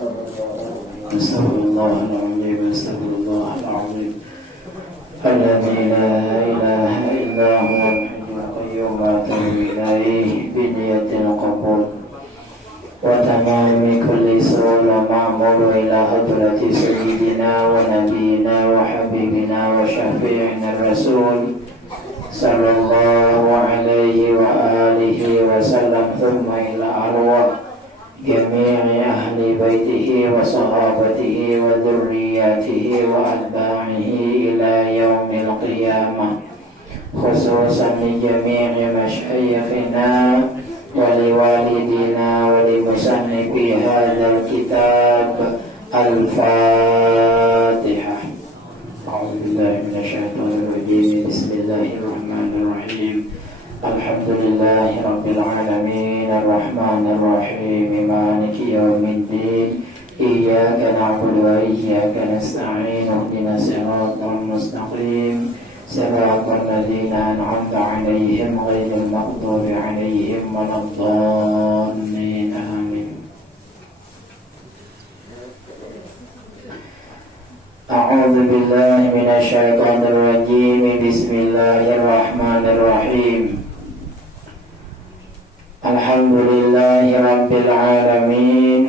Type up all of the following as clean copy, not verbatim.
أستغفر الله العظيم أستغفر الله العظيم الذي لا إله إلا هو الحي القيوم وأتوب إليه بنية القبول وتمام كل سؤال معمول إلى حضرة سيدنا ونبينا وحبيبنا وشفيعنا الرسول صلى الله عليه وآله وسلم ثم إلى أرواح جميع أهل بيته وصحابته وذرياته وأتباعه إلى يوم القيامة خصوصا لجميع مشايخنا ولوالدينا ولمصنف هذا الكتاب. الفاتحة. أعوذ بالله من الشيطان الرجيم. بسم الله الرحمن الرحيم. الحمد لله رب العالمين الرحمن الرحيم مالك يوم الدين إياك نعبد وإياك نستعين اهدنا الصراط المستقيم صراط الذين أنعمت عليهم غير المغضوب عليهم ولا الضالين آمين. أعوذ بالله من الشيطان الرجيم. بسم الله الرحمن الرحيم. Alhamdulillahi Rabbil Alamin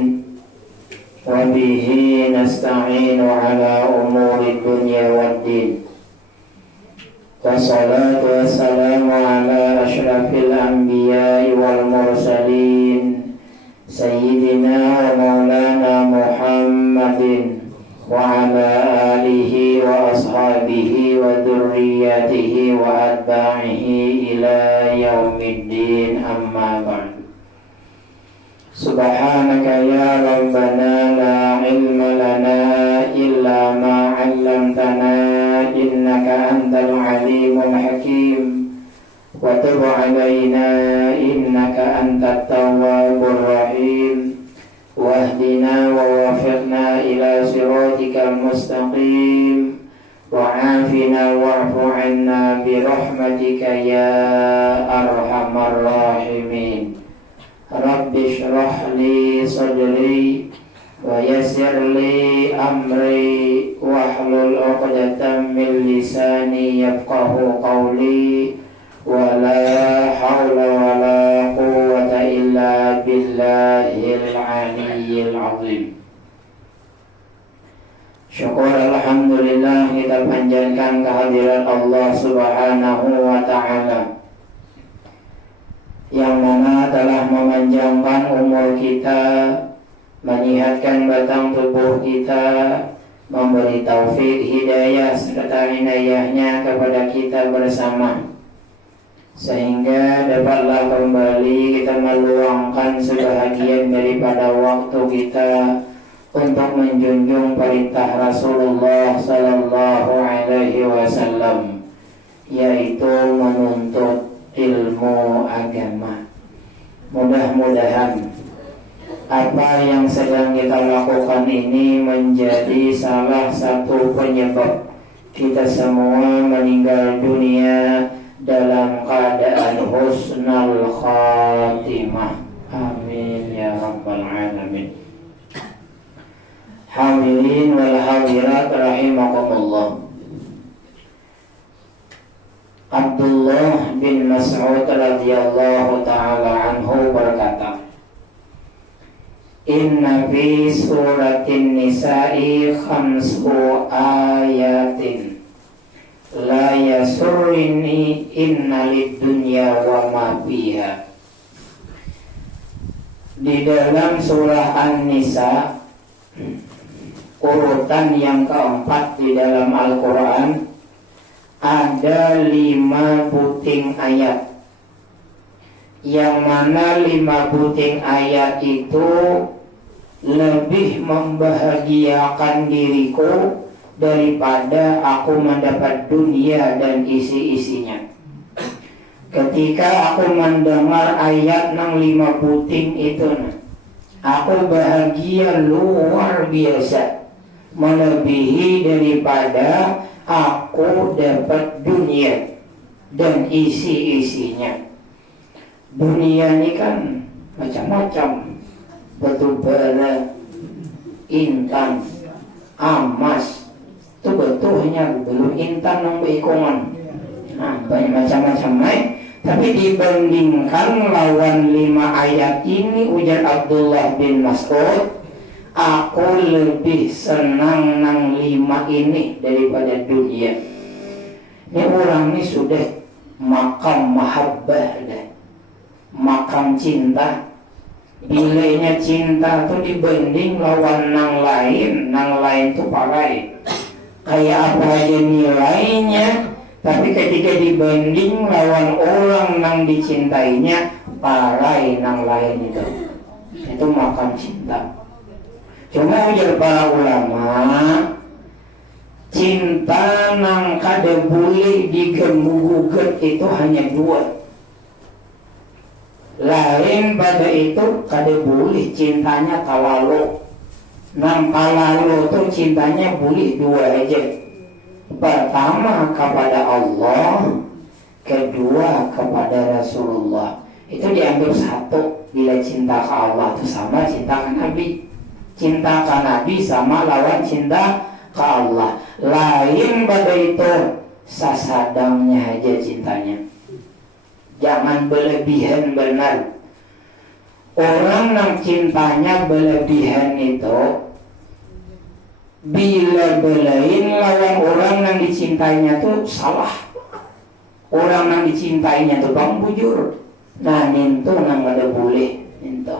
wa bihi nasta'inu ala umuri dunya waddin wassalatu wassalamu ala ashrafil anbiya'i wal mursalin sayyidina wa maulana Muhammadin wa ala alihi wa ashabihi wa dhurriyyatihi wa atba'ihi ila yaumiddin. Amma ba'd. Subhanaka ya Rabbana la ilma lana illa ma 'allamtana innaka antal alimul hakim wa tub 'alaina innaka antat tawwabur rahim wahdina wa wafiqna ila siratikal mustaqim wa'afina wa'fu 'anna birahmatika ya arhamar rahimin. Rabbi shrah li sadri wa yassir li amri wahlul 'uqdatam min lisani yafqahu qawli wa la hawla wa la quwwata illa billahil aliyyil azim. Syukur alhamdulillah kita panjatkan kehadiran Allah Subhanahu wa ta'ala yang mana telah memanjangkan umur kita, menyehatkan batang tubuh kita, memberi taufik hidayah serta inayahnya kepada kita bersama, sehingga dapatlah kembali kita meluangkan sebahagian daripada waktu kita untuk menjunjung perintah Rasulullah sallallahu alaihi wasallam, yaitu menuntut ilmu agama. Mudah-mudahan apa yang sedang kita lakukan ini menjadi salah satu penyebab kita semua meninggal dunia dalam keadaan husnul khatimah. Amin ya rabbal alamin. Hadirin wal hadirat rahimakumullah. Abdullah bin Mas'ud radhiyallahu ta'ala anhu berkata, Inna fi suratin nisa'i khamsu ayatin la yasurrini inna lid dunya wa ma fiha. Di dalam surah An-Nisa, urutan yang keempat di dalam Al-Quran, ada 5 puting ayat, yang mana 5 puting ayat itu lebih membahagiakan diriku daripada aku mendapat dunia dan isi-isinya. Ketika aku mendengar ayat yang 5 puting itu, aku bahagia luar biasa, melebihi daripada aku dapat dunia dan isi-isinya. Dunia ini kan macam-macam, batu bara, Intan, Amas, itu betulnya belum Intan nang beikongan. Nah, banyak macam-macam tapi dibandingkan lawan 5 ayat ini, ujar Abdullah bin Mas'ud, aku lebih senang nang 5 ini daripada dunia. Ini orang ini sudah makam mahabbah dah, makam cinta. Bilanya cinta tuh dibanding lawan nang lain tuh parai. Kayak apa aja nilainya, tapi ketika dibanding lawan orang nang dicintainya, parai nang lain itu. Itu makam cinta. Cuma ujar para ulama, cinta nang kada boleh diganggu-gugat itu hanya 2. Lain pada itu kada boleh cintanya talalu. Nang talalu tuh cintanya boleh 2 aja. Pertama kepada Allah, kedua kepada Rasulullah. Itu diambil satu. Bila cinta ke Allah itu sama cinta ke Nabi. Cinta ke Nabi sama lawan cinta ke Allah. Lain pada itu sasadangnya aja cintanya. Jangan berlebihan benar. Orang yang cintanya berlebihan itu, bila belain lawan orang yang dicintainya tuh salah. Orang yang dicintainya tuh bang bujur. Nah itu nang ada boleh itu.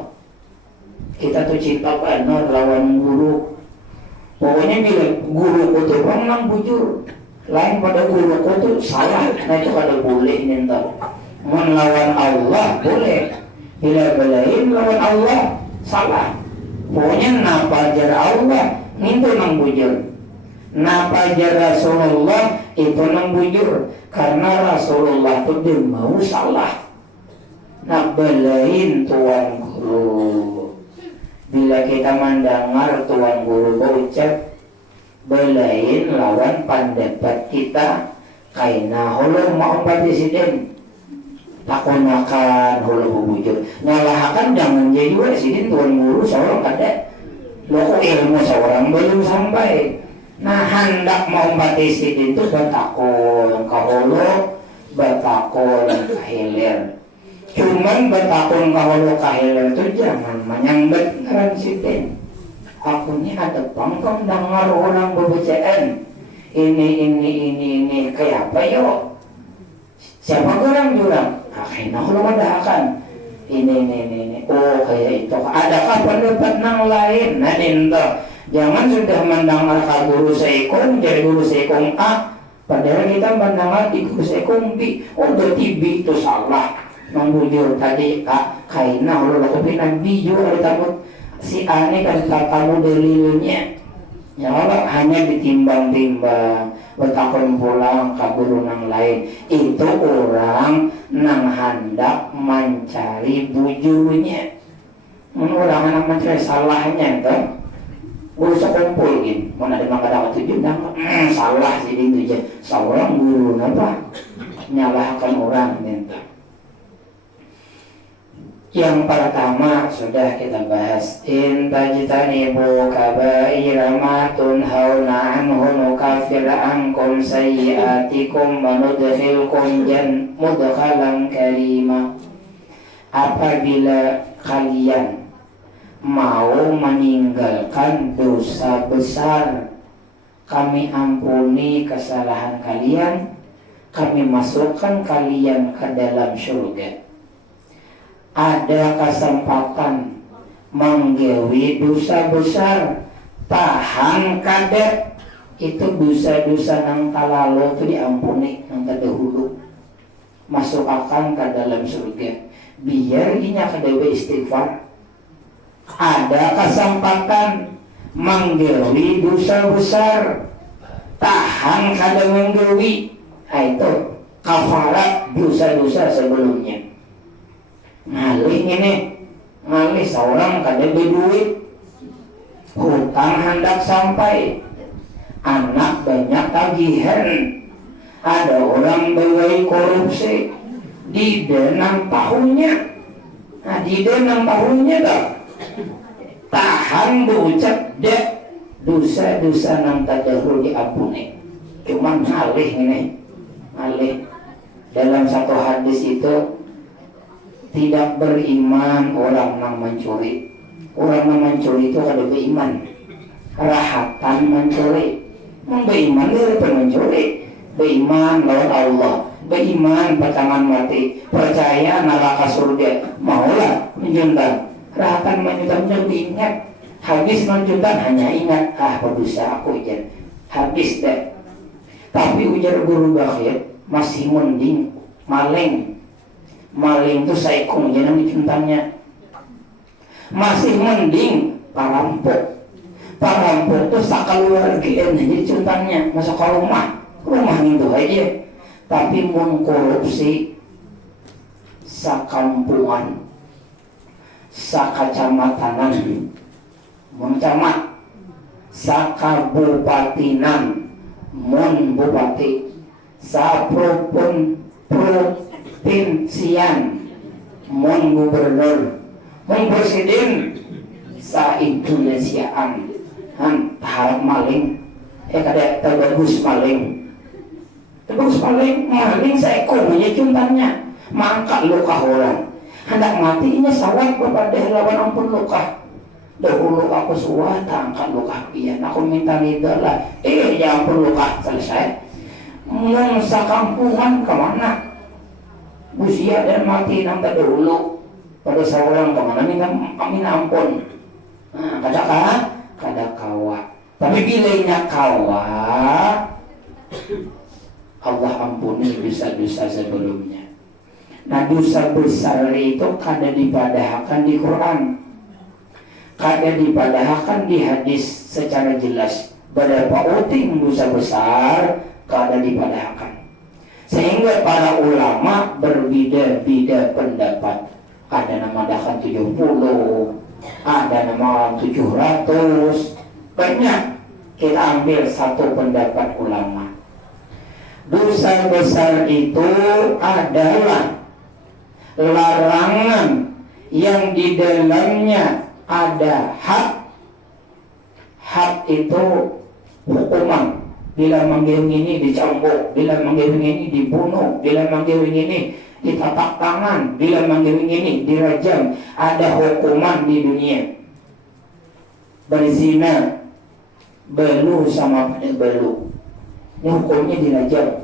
Kita tuh cinta benar lawan guru. Pokoknya bila guru itu bang nang bujur, lain pada guru itu salah. Nah itu kada boleh itu. Melawan Allah boleh, bila belain lawan Allah salah. Pokoknya napa ajar Allah itu nang bujur, napa ajar Rasulullah itu nang bujur, karena Rasulullah itu dia mau salah. Nak belain tuan guru, bila kita mendengar tuan guru berucap belain lawan pendapat kita, kaina holo mau presiden takon makan hulu bujur nyalahakan jangan jadi presiden tuan guru seorang kada loko ilmu seorang belum sampai. Nah hendak mau presiden itu betakon kaholo betakon kahilir. Cuman betakon kaholo kahilir itu jangan menyambet presiden. Aku ini ada pangkam dengar orang berbicaan ini kayak apa yuk. Siapa orang jurang? Akhirnya kalau madahakan ini. Oh kayak itu. Adakah pendapat nang lain? Nah itu. Jangan sudah mendengar ka guru seikong jadi guru seikong A. Padahal kita mendengar di guru seikong B. Oh berarti B itu salah. Mengbujur tadi kaina kalau aku pinang B juga ada takut si A ini kan tahu dalilnya. Ya Allah hanya ditimbang-timbang. Bertakon pulang ke guru nang lain. Itu orang nang hendak mencari bujurnya. Orang nang mencari salahnya itu. Guru sekumpul gitu. Mana ada mangkada tujuh nang salah jadi itu aja. Seorang guru apa? Nyalahkan orang itu. Yang pertama sudah kita bahas, in tajtanibu kabaira ma tunhauna anhu nukaffir ankum sayyi'atikum wa nudkhilkum mudkhalan karima. Apabila kalian mau meninggalkan dosa besar, kami ampuni kesalahan kalian, kami masukkan kalian ke dalam surga. Ada kesempatan menggawi dosa besar, tahan kada itu dosa-dosa nang talalu itu diampuni nang terdahulu, masuk akan ke dalam surga. Biar inya kada istighfar. Ada kesempatan menggawi dosa besar, tahan kada menggawi, itu kafarat dosa-dosa sebelumnya. Ngalih seorang kada berduit, hutang hendak sampai, anak banyak tagihan, ada orang berwai korupsi di 6 tahunnya. Nah di 6 tahunnya tak tahan berucap dek dosa-dosa nang tadahulu diampuni. Cuman alih ini, alih dalam satu hadis itu tidak beriman orang nang mencuri. Orang nang mencuri itu kada beriman. Rahatan mencuri. Beriman dia mencuri. Beriman lawan Allah. Beriman pacangan mati. Percaya neraka surga. Maulah menjuntan. Rahatan menjuntan lebih ingat. Habis menjuntan hanya ingat berdosa aku ijan. Habis deh. Tapi ujar guru bakhir masih mending maling. Maling itu saikung jangan dijuntanya. Masih mending parampok. Parampok itu sakaluargaan aja dijuntanya. Masuk ke rumah itu aja. Tapi mun korupsi sakampungan, sakacamatanan, mun camat, sakabupatinan, mun bupati, provinsian, mun gubernur, mun presiden, sa Indonesiaan, harap maling, kada bagus maling. Terus maling saya kumanya cuntanya mangkat luka orang hendak matinya sawat kepada lawan ampun luka dahulu aku suat angkat luka pian aku minta ridha ya ampun luka selesai mengsa kampungan kemana usia dan mati nang dahulu pada seorang kemana minta ampun kada kawa tapi bilainya kawa Allah ampuni dosa-dosa sebelumnya. Nah dosa besar itu kada dipadahkan di Quran, kada dipadahkan di hadis secara jelas. Berapa uting dosa besar kada dipadahkan. Sehingga para ulama berbeda-beda pendapat. Ada nama dakan 70, ada nama 700. Banyak kita ambil satu pendapat ulama. Dosa besar itu adalah larangan yang di dalamnya ada hak. Hak itu hukuman. Bila manggil ini dicambuk, bila manggil ini dibunuh, bila manggil ini ditapak tangan, bila manggil ini dirajam. Ada hukuman di dunia. Berzina, belu sama pada belu. Ini hukumnya dirajam.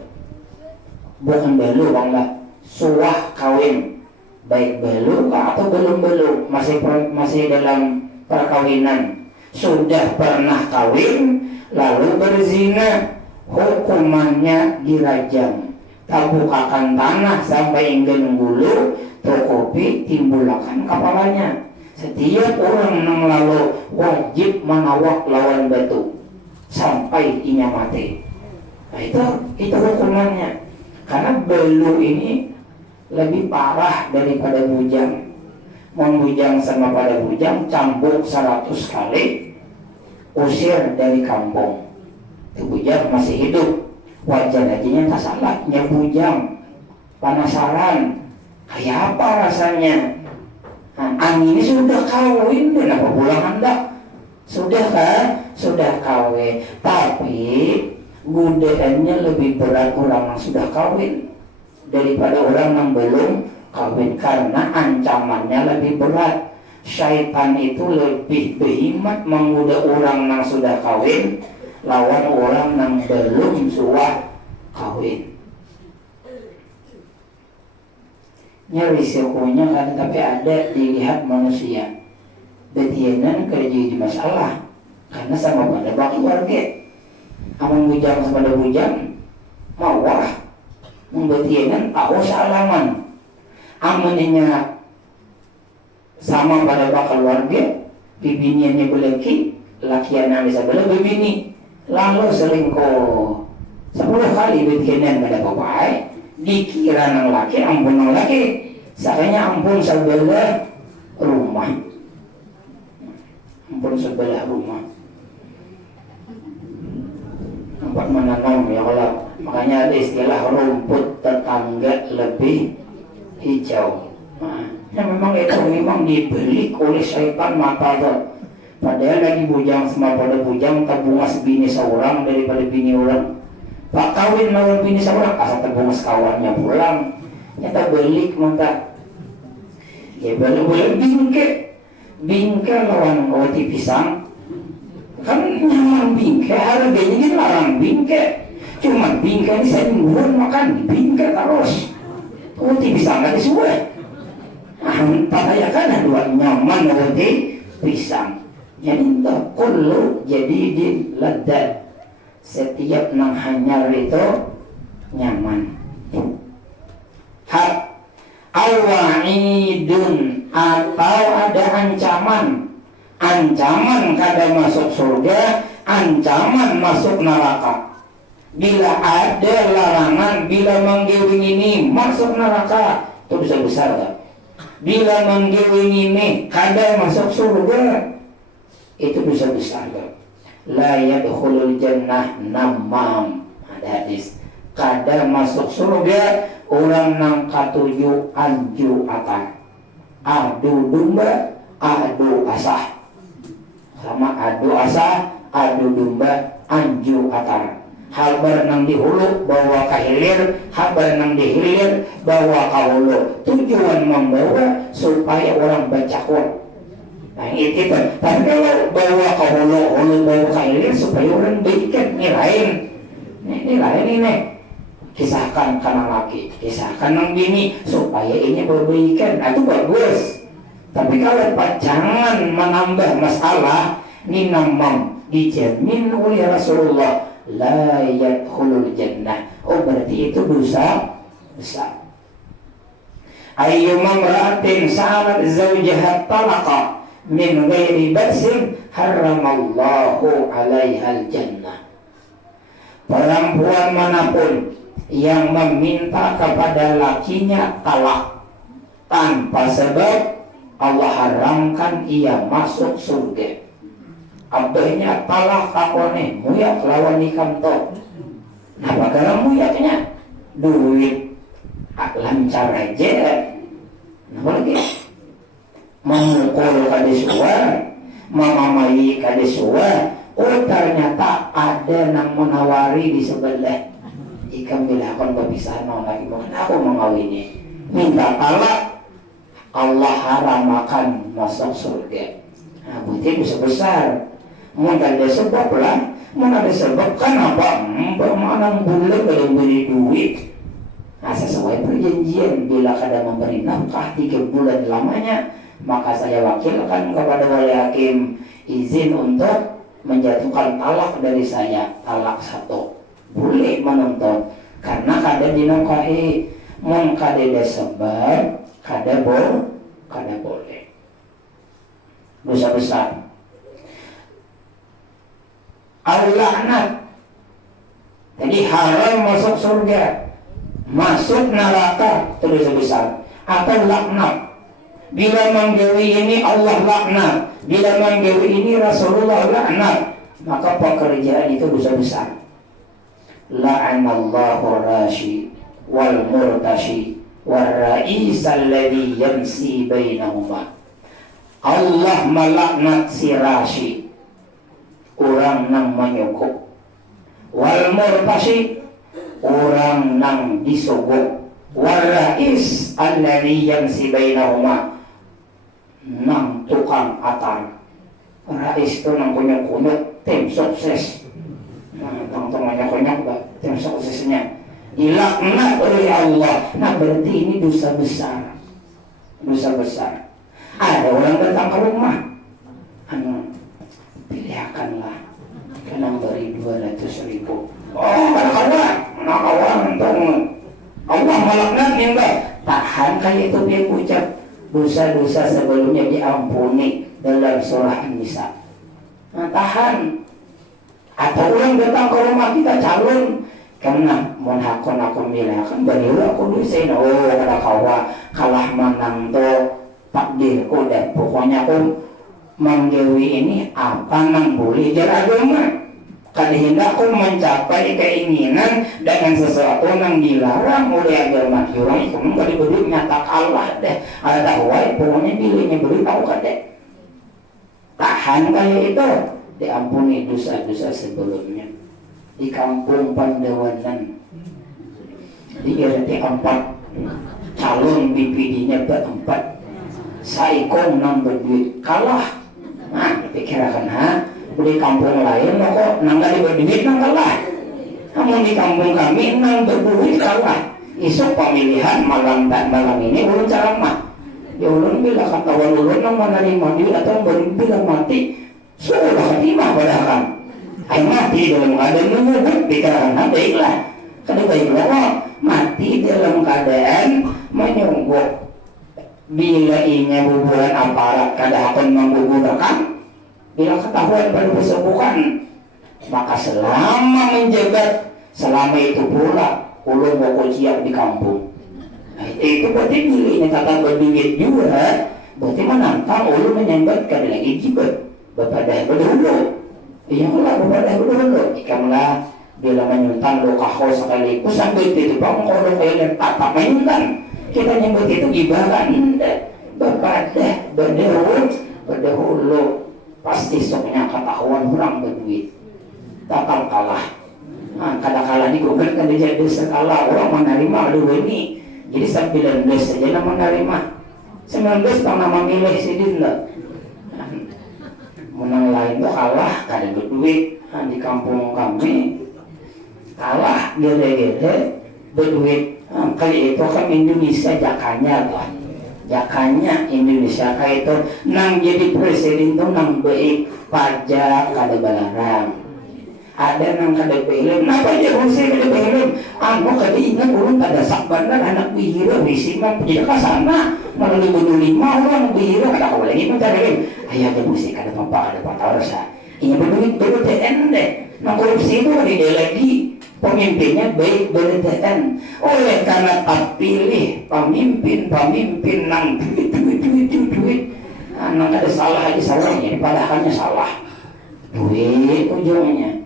Bukan belu banglah, suah kawin, baik belu atau belum belu, masih dalam perkawinan, sudah pernah kawin lalu berzina, hukumannya dirajam. Tabukakan tanah sampai ingin bulu, tokopi timbulakan kepalanya. Setiap orang yang lalu wajib menawak lawan batu sampai inya mati. Nah, itu hukumannya. Karena belu ini lebih parah daripada bujang. Membujang sama pada bujang cambuk 100 kali, usir dari kampung. Itu bujang masih hidup, wajar aja tak salah. Nya bujang penasaran kayak apa rasanya. Nah, ini sudah kawin, kenapa pulang hendak? Sudah kan? Sudah kawin, tapi godaannya lebih berat orang yang sudah kawin daripada orang yang belum kawin, karena ancamannya lebih berat. Syaitan itu lebih behimat menggoda orang yang sudah kawin lawan orang yang belum sudah kawin. Nya risikonya kan, tapi ada dilihat manusia betianan kerja di masalah karena sama pada baki warga. Amun bujang kepada bujang mawah membetianan tahu salaman. Amunnya sama pada bakal warga, bibiniannya beleki, lakian yang bisa bela bibini, lalu selingkuh 10 kali betianan pada bapak. Dikira nang laki, ampun nang laki, sakanya ampun sebelah rumah, ampun sebelah rumah. Nampak menanam ya Allah. Makanya ada istilah rumput tetangga lebih hijau. Nah, memang itu memang dibeli oleh syaitan mata tuh. Padahal lagi bujang sama pada bujang tabungas bini seorang daripada bini orang. Pak kawin lawan bini seorang asal tabungas kawannya pulang. Nyata belik mantap. Ya boleh bingke lawan roti pisang. Kan nyaman bingke harganya kan larang bingke. Cuma bingke ini saya mingguan makan bingke terus. Roti pisang gak disuai. Pakaya kan dua nyaman roti pisang. Jadi tak kullu jadidin ladad. Setiap nang hanyar itu nyaman. Hak awaidun atau ada ancaman kada masuk surga, ancaman masuk neraka. Bila ada larangan, bila menggiring ini masuk neraka, itu bisa besar tak? Bila menggiring ini kada masuk surga, itu bisa besar tak? La yadkhulul jannah namam. Ada hadis, kada masuk surga orang nang katuju anju akan adu domba, adu asah. Sama adu asah, adu domba, anju atar. Hal berenang di hulu bawa ke hilir, hal berenang di hilir bawa ke hulu. Tujuan membawa supaya orang baca Quran. Nah itu kan. Tapi kalau bawa ke hulu, hulu bawa ke hilir supaya orang baikan nilaiin. Nilaiin ini. Kisahkan karena laki, kisahkan nang bini supaya ini berbaikan. Itu bagus. Tapi kalau jangan menambah masalah, ini namam dijamin oleh Rasulullah la yadkhulul jannah. Oh berarti itu dosa besar. Ayyuma imra'atin sa'alat zawjaha talaqa min ghairi ba'sin haramallahu 'alaihal jannah. Perempuan manapun yang meminta kepada lakinya talak tanpa sebab, Allah haramkan ia masuk surga. Abahnya talak kakone muyak lawan ikan to. Nah bagaimana muyaknya duit lancar aja. Nah lagi memukul kadesua, mamamai kadesua. Oh ternyata ada yang menawari di sebelah. Ikan bilakon berpisah mau lagi mau aku mengawini. Minta talak, Allah haramakan masuk surga. Nah, berarti bisa besar. Mau ada sebab lah, mau ada sebab kan apa? Mana boleh kalau beri duit. Nah, sesuai perjanjian bila kada memberi nafkah 3 bulan lamanya, maka saya wakilkan kepada wali hakim izin untuk menjatuhkan talak dari saya, talak 1. Boleh menonton karena kada dinafkahi, mun kada ada sebab, kada boleh. Dosa besar. Al-laknat. Jadi haram masuk surga, masuk neraka itu dosa besar. Atau laknat. Bila menjauhi ini Allah laknat, bila menjauhi ini Rasulullah laknat, maka pekerjaan itu dosa besar. La'anallahu rashi wal murtashi wal ra'is alladhi yamsi bainahuma. Allah melaknat si rashi, orang nang menyokok, wal murtashi, orang nang disogok, wal ra'is alladhi yamsi bainahuma, nang tukang atar. Rais itu nang kunyuk-kunyuk tim sukses. Tengah-tengahnya konyak tim suksesnya dilaknat oleh Allah. Nah berarti ini dosa besar. Dosa besar. Ada orang datang ke rumah, pilihakanlah kena beri 200.000. Oh kawan untung Allah melaknat enggak. Tahan kayak itu dia ucap dosa-dosa sebelumnya diampuni dalam surah An-Nisa. Nah tahan. Atau orang datang ke rumah kita calon karena mohon hakon aku milah kan bani aku dosain. Oh kada kalah menang to takdirku dan pokoknya aku menggawi ini apa nang boleh jar agama. Kada hendak aku mencapai keinginan dengan sesuatu yang dilarang oleh agama. Orang itu kada beri nyata kalah deh. Ada tahu pokoknya bilangnya beri tahu kada. Tahan kesalahan kayak itu, diampuni dosa-dosa sebelumnya. Di kampung Pandawanan, di RT 4, calon BPD-nya berempat, saikong nang berduit kalah. Nah, pikirkan di kampung lain kok nang gak berduit nang kalah. Namun di kampung kami nang berduit kalah. Isuk pemilihan malam ini ulun ceramah. Ya ulun bilang kata ulun nang menerima duit atau baru bilang mati. Sudah terima padahal. Ay mati dalam keadaan menyebut pikiran baiklah. Kada baiklah mati dalam keadaan menyogok. Bila ini buburan aparat kada akan menggugurkan, bila ketahuan baru kesembuhan, maka selama menjabat, selama itu pula ulun mau siap di kampung. Nah, itu berarti milihnya kata berduit juga, berarti menantang ulun menyambatkan lagi jibat bapak dah berdulu. Iyalah bapak dah berdulu. Ikamlah bila menyuntang lo kahol sekaligus sambil itu bang kalau kalian tak menyuntang. Kita nyebut itu gibahan bapak dah berdahulu pasti soknya ketahuan orang berduit takkan kalah. Nah, kadang-kadang di Google kan dia jadi skala orang menerima dulu ini jadi 19 saja nama menerima 19 tak nama milih sidin lah. Menang lain tuh kalah kada berduit. Nah, di kampung kami kalah gede-gede berduit. Kali itu kan Indonesia jakanya tuh, jakanya Indonesia kayak itu nang jadi presiden tuh nang baik pajak kada balarang, ada nang kada belum, kenapa aja Rusia kada belum? Anu kada ingat urun kada sakbanar anak bihira bisiman pajak kasana melalui 25 orang bihira kada kau lagi mencari ayah ada musik kada papa kada patah rasa ini berduit BPTN deh, nang korupsi itu kada ada lagi. Pemimpinnya baik BPTN. Oleh karena tak pilih pemimpin nang duit. Nang ada salah aja salahnya, padahalnya salah. Duit ujungnya.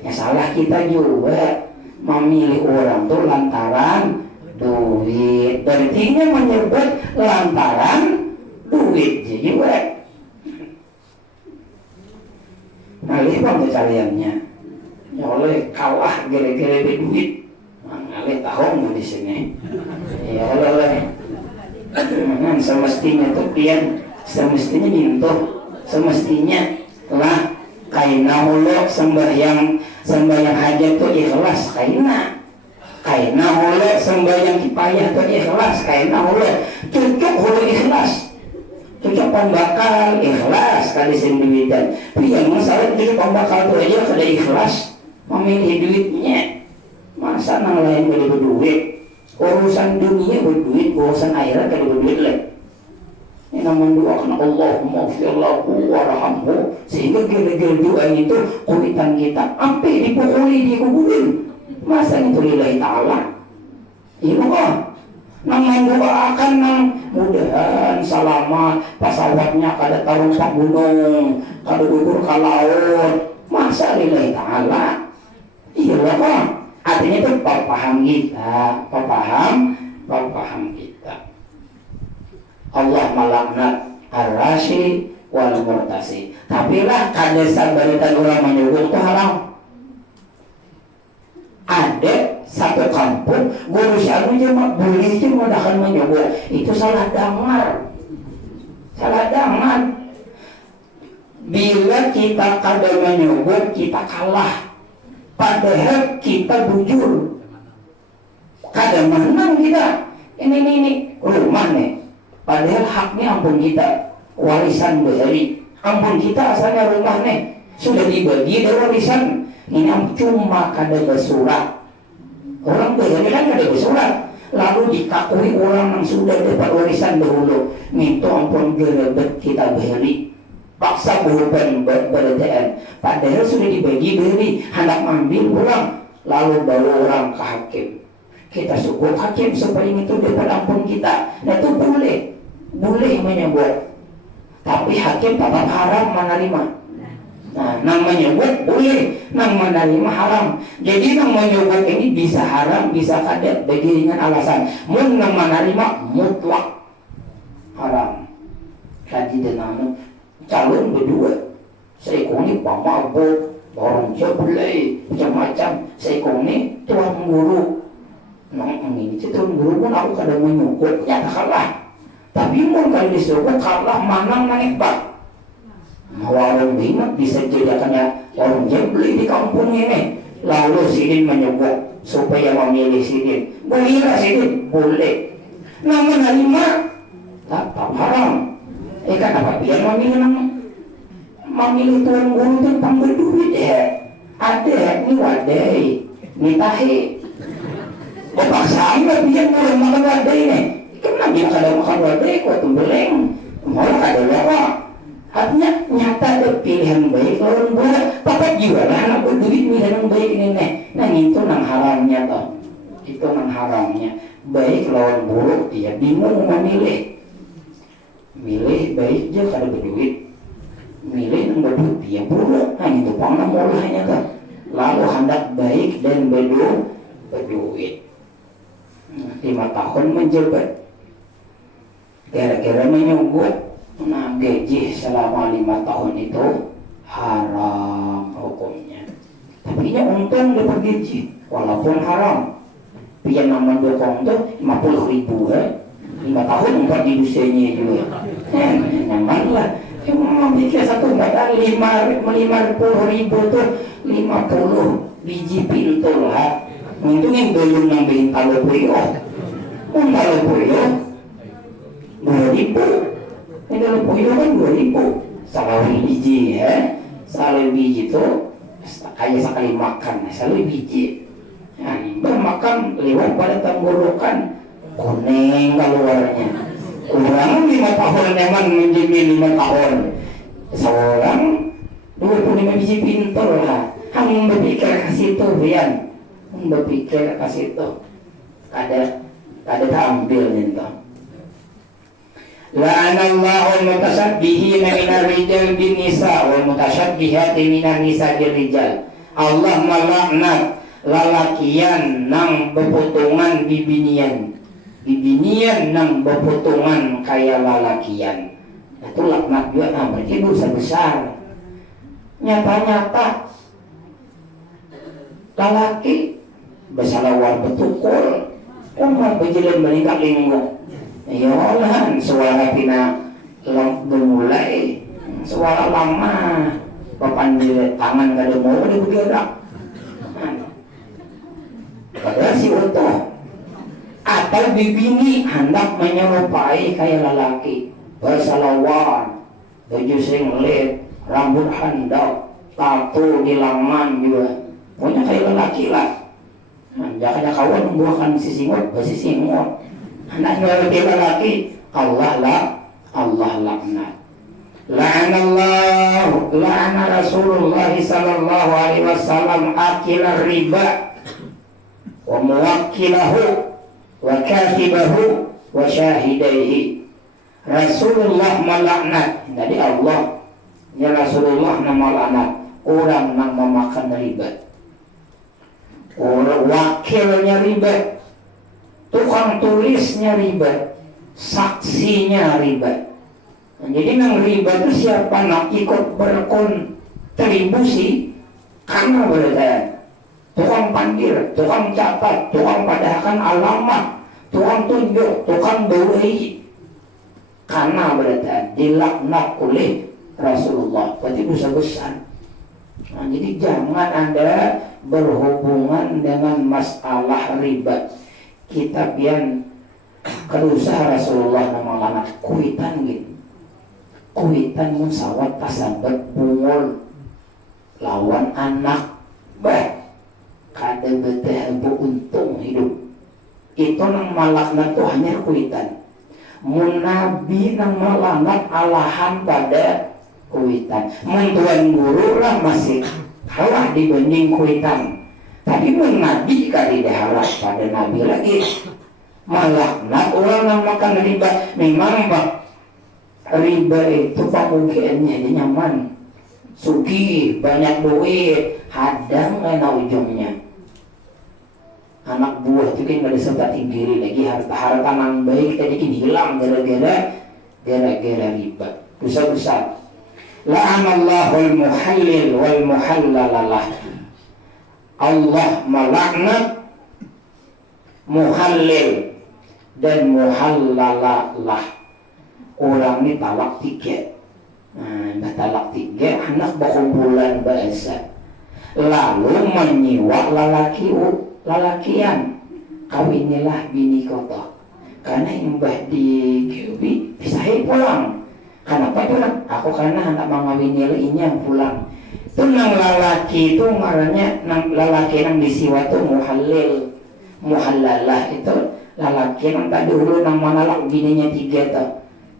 Ya salah kita juga memilih orang tuh lantaran duit. Berarti menyebut lantaran duit juga. Nah, lihat kaliannya. Ya oleh kalah gara-gara duit. Ngalih tahun di sini. Ya oleh. Jangan semestinya tuh pian, semestinya nyentuh, semestinya lah kaina holo sembahyang hajat tuh ikhlas kaina holo sembahyang kipayah tuh ikhlas kaina holo cucuk holo ikhlas. Cucuk pembakal ikhlas kali sendirian. Pian masalah cucuk pembakal tuh aja kada ikhlas. Memilih duitnya, masa nang lain kada berduit, urusan dunia berduit, urusan akhirat kada berduit lah. Ini namanya doa karena Allahumma firlahu warhamhu, sehingga gara-gara doa itu kuitan kita sampai dipukuli dikuburin. Masa itu lillahi ta'ala. Iya kok. Nang mendoakan nang mudahan selamat pesawatnya kada tarumpak gunung, kada gugur ka laut. Masa lillahi ta'ala. Iya lah, artinya itu paham kita. Allah malaknat ar-rashi wal murtasi. Tapi lah kada sabaritan orang menyebut itu haram. Ada satu kampung guru syarul cuma boleh cuma dakan menyebut itu salah dengar. Bila kita kada menyebut kita kalah. Padahal kita bujur kada menang kita ini rumah nih padahal haknya ampun kita warisan bahari ampun kita asalnya rumah nih sudah dibagi dari warisan ini cuma kada bersurat orang bahari kan kada bersurat lalu dikakui orang yang sudah dapat warisan dahulu minta ampun gerebet kita bahari paksa bukan berdaan padahal sudah dibagi beri hendak ambil pulang lalu bawa orang ke hakim kita suruh hakim supaya itu dapat ampun kita nah itu boleh menyebut tapi hakim tetap haram menerima nah nang menyebut boleh nang menerima haram jadi nang menyebut ini bisa haram bisa kada bagi dengan alasan mun nang menerima mutlak haram kaji dan calon berdua, seekor ni pamabuk, orang jebelai, macam-macam. Seekor ni tuan guru. Ini tuan guru pun aku kadang menyukur, ya kalah. Tapi mun kalau disuruh kalah manang naik bak. Warung bingung bisa jadikannya warung jebelai di kampung ini. Lalu sidin menyebut supaya memilih sidin. Bolehlah sidin, boleh. Namun harimah tetap haram. Kenapa biar memilih tuan guru tentang berduit ya? Ada ni wadai, ni tahi. Paksain lah biar mulai makan wadai ni. Kenapa dia kalau makan wadai kau tu beleng? Malah ada apa? Artinya nyata ada pilihan baik lawan buat. Papat juga lah anak berduit ni yang baik ini nih. Nah itu nang haramnya toh. Itu nang haramnya. Baik lawan buruk dia bingung memilih. Milih baik je kada berduit, milih nang berduit dia buruk. Nah itu pangna mulanya kan. Lalu hendak baik dan berduit. 5 tahun menjabat, gara-gara menyogok, nah gaji selama 5 tahun itu haram hukumnya. Tapi nya untung dapat gaji, walaupun haram. Pian nama dokong tu 50.000 5 tahun empat di dusanya juga. Nyaman lah. Memang pikir satu badan 50.000 tu 50 biji pintul lah. Untungnya belum nambahin kalau puyo. Kalau puyo 2.000. Kalau puyo kan 2.000. Sekali biji ya. Sekali biji tu kayak sekali makan. Sekali biji. Nah, bermakan lewat pada tenggorokan. Kuning keluarnya. Kurang 5 tahun memang menjadi 5 tahun. Seorang 25 biji pintul lah. Hang berpikir ke situ Bian. Hang berpikir ke situ. Kada ambil minta. La'anallahu al-mutasabbihina minar rijal bin nisa wal mutasabbihati minan nisa bil rijal. Allah melaknat lalakian nang bepotongan bibinian nang berpotongan kaya lalakian. Itu laknat juga berarti dosa besar. Nyata-nyata lalaki bersalawar betukul umar berjalan meningkat linggo. Ya Allah, suara pina gemulai, suara lama papanjil tangan kada mau bergerak. Padahal si utuh. Atau bibini hendak menyerupai kayak lelaki, bersalawar, baju singlet, rambut handap, tato di lengan juga, punya kayak lelaki lah. Jangan kawan membuahkan sisingot, bersisingot. Hendak menyerupai lelaki, Allah laknat. La'ana Rasulullah sallallahu alaihi wasallam akila riba wa muwakkilahu wa katibahu wa syahidaihi. Rasulullah melaknat. Jadi Allah ya Rasulullah melaknat orang yang memakan riba, orang wakilnya riba, tukang tulisnya riba, saksinya riba. Jadi yang riba itu siapa nak ikut berkontribusi karena berada tukang panggil, tukang catat, tukang padahkan alamat, tukang tunjuk, tukang dawai. Karena berada dilaknat oleh Rasulullah. Berarti dosa besar. Nah, jadi jangan Anda berhubungan dengan masalah riba. Kita pian kedosa Rasulullah nama anak kuitan gitu. Kuitan musawat tasabat bungul lawan anak. Kada betah untung hidup. Itu nang malakna tuh hanya kuitan. Mun nabi nang malakna alahan pada kuitan. Mun tuan guru lah masih kalah dibanding kuitan. Tapi mun nabi kali diharap pada nabi lagi. Malakna orang nang makan riba. Memang bak riba itu pamungkinnya nyaman. Sugih, banyak duit, hadang enak ujungnya. Anak buah itu kan gak diserta tinggi lagi, harta nang baik tadi kan hilang gara-gara riba. Dosa besar. la'anallahul muhallil wal muhallalalah. Allah melaknat muhallil dan muhallalalah. Orang ini talak 3. Talak 3 anak berkumpulan bahasa. Lalu menyiwa lalakian, kawinilah bini kota. Karena imbah di Kiwi pisahin pulang. Kenapa itu? Aku karena anak mengawini ini yang pulang. Itu nang lalaki itu ngarannya nang lalaki nang disiwa itu muhallalah itu lalaki nang tadi dulu nang manalak bininya 3 tuh.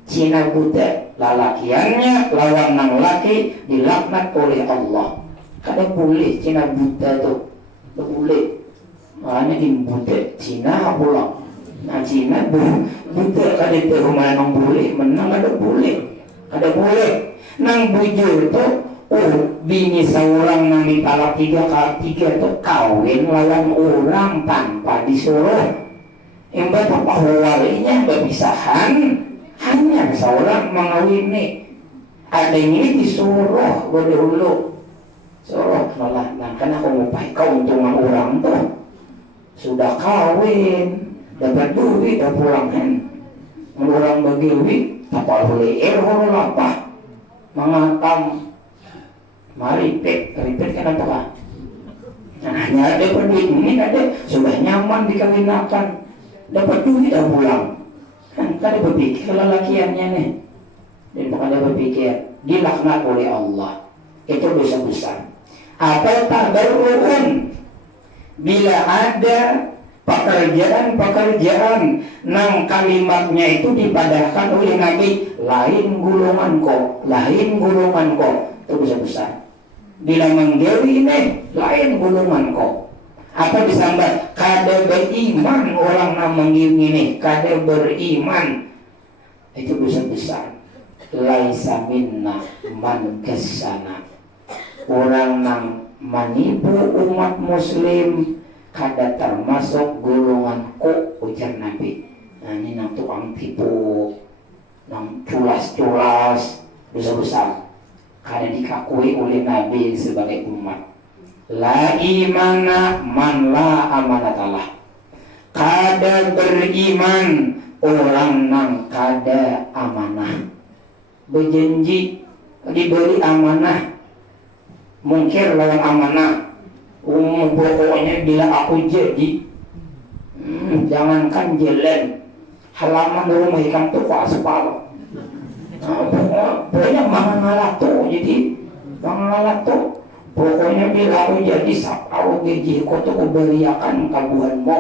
Cina buta lalakiannya lawan nang laki dilaknat oleh Allah. Kada boleh Cina buta tuh, tidak boleh. Hanya di buta Cina pulang. Nah Cina buta kada itu rumah nang boleh, menang kada boleh, kada boleh. Nang bujur tuh, bini seorang nang ditalak 3 tuh kawin lawan orang tanpa disuruh. Yang berpahwalinya berpisahan, hanya seorang mengawini. Ada ini disuruh berdahulu. Suruh nolak, nah kan aku ngupai keuntungan orang tuh sudah kawin, dapat duit, udah pulang kan. Orang bagi duit, tapal boleh error apa? Mengatam, ripet kan apa? Nah, hanya ada duit ini ada sudah nyaman dikawinakan, dapat duit udah pulang. Kan tadi berpikir lelakiannya nih, dan ada berpikir dilaknat oleh Allah. Itu dosa besar. Atau tabarruun, bila ada pekerjaan nang kalimatnya itu dipadahkan oleh Nabi lain golongan kok, itu dosa besar. Bila menggawi ini lain golongan kok, apa disambat kada beriman orang nang menggiring ini, kada beriman, itu dosa besar. Laisa minna man kasana, orang nang menipu umat muslim kada termasuk golongan ko, ujar Nabi. Nah ini nang tukang tipu, nang culas-culas, dosa besar, kada dikakui oleh Nabi sebagai umat. La imana man la amanatalah, kada beriman orang nang kada amanah. Berjanji diberi amanah, mungkir lawan amanah. Pokoknya bila aku jadi, jangankan jalan halaman rumah ikan tuh aspal. Pokoknya mangalah tuh, jadi mangalah tuh. Pokoknya bila aku jadi aku gaji kau tuh beriakan kabuhanmu.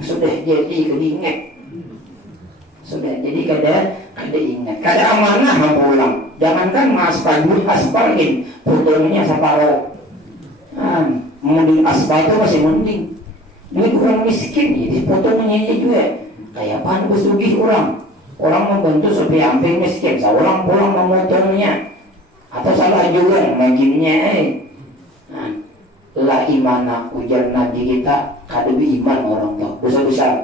Sudah jadi keinget. Sudah jadi kada ingat, kada amanah pulang. Jangankan aspal duit aspalin, fotonya separuh. Mending aspal itu masih mending. Duit orang miskin, jadi fotonya juga. Kayak apa bersugih orang membantu supaya hampir miskin, seorang pulang memotongnya. Atau salah juga magimnya. La imana, ujar Nabi kita kada beriman orang tuh, dosa besar.